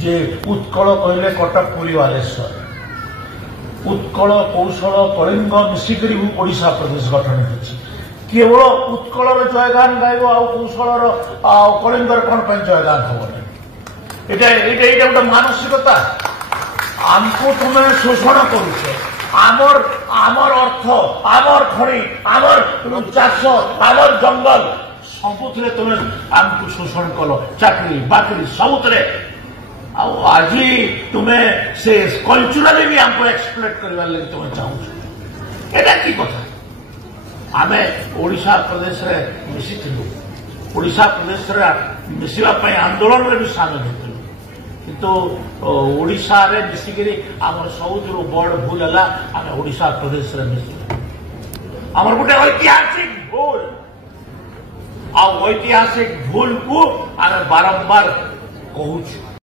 जे उत्कल कहले कटक पुरी बालेश्वर उत्कल कौशल कलिंग मिसिक ओडिशा प्रदेश गठन होती केवल उत्कल जयगान गायब आौशल कलिंगर कौन जयगान हम गोटे मानसिकता आमको तुम शोषण करुच आमर अर्थ आमर खଣି आमर चाष आमर जंगल सबुथे तुम आमको शोषण कल चाकरी बाकरी सबुथे आज तुम्हें से कल्चराली भी हमको एक्सप्लोइट करने लगे तुम्हें चाहूँ एटा की कथा आम ओडिशा प्रदेश रे मिसिथिलु ओडिशा प्रदेश रे मिसिबा पई आंदोलन रे भी शामिल होतिलु किंतु ओडिशा रे मिसिकरी हमर सबुठु बड़ भूल हला आम ओडिशा प्रदेश रे मिसिलु हमर गोटे ऐतिहासिक भूल आ ऐतिहासिक भूल को आम बारंबार कहूँ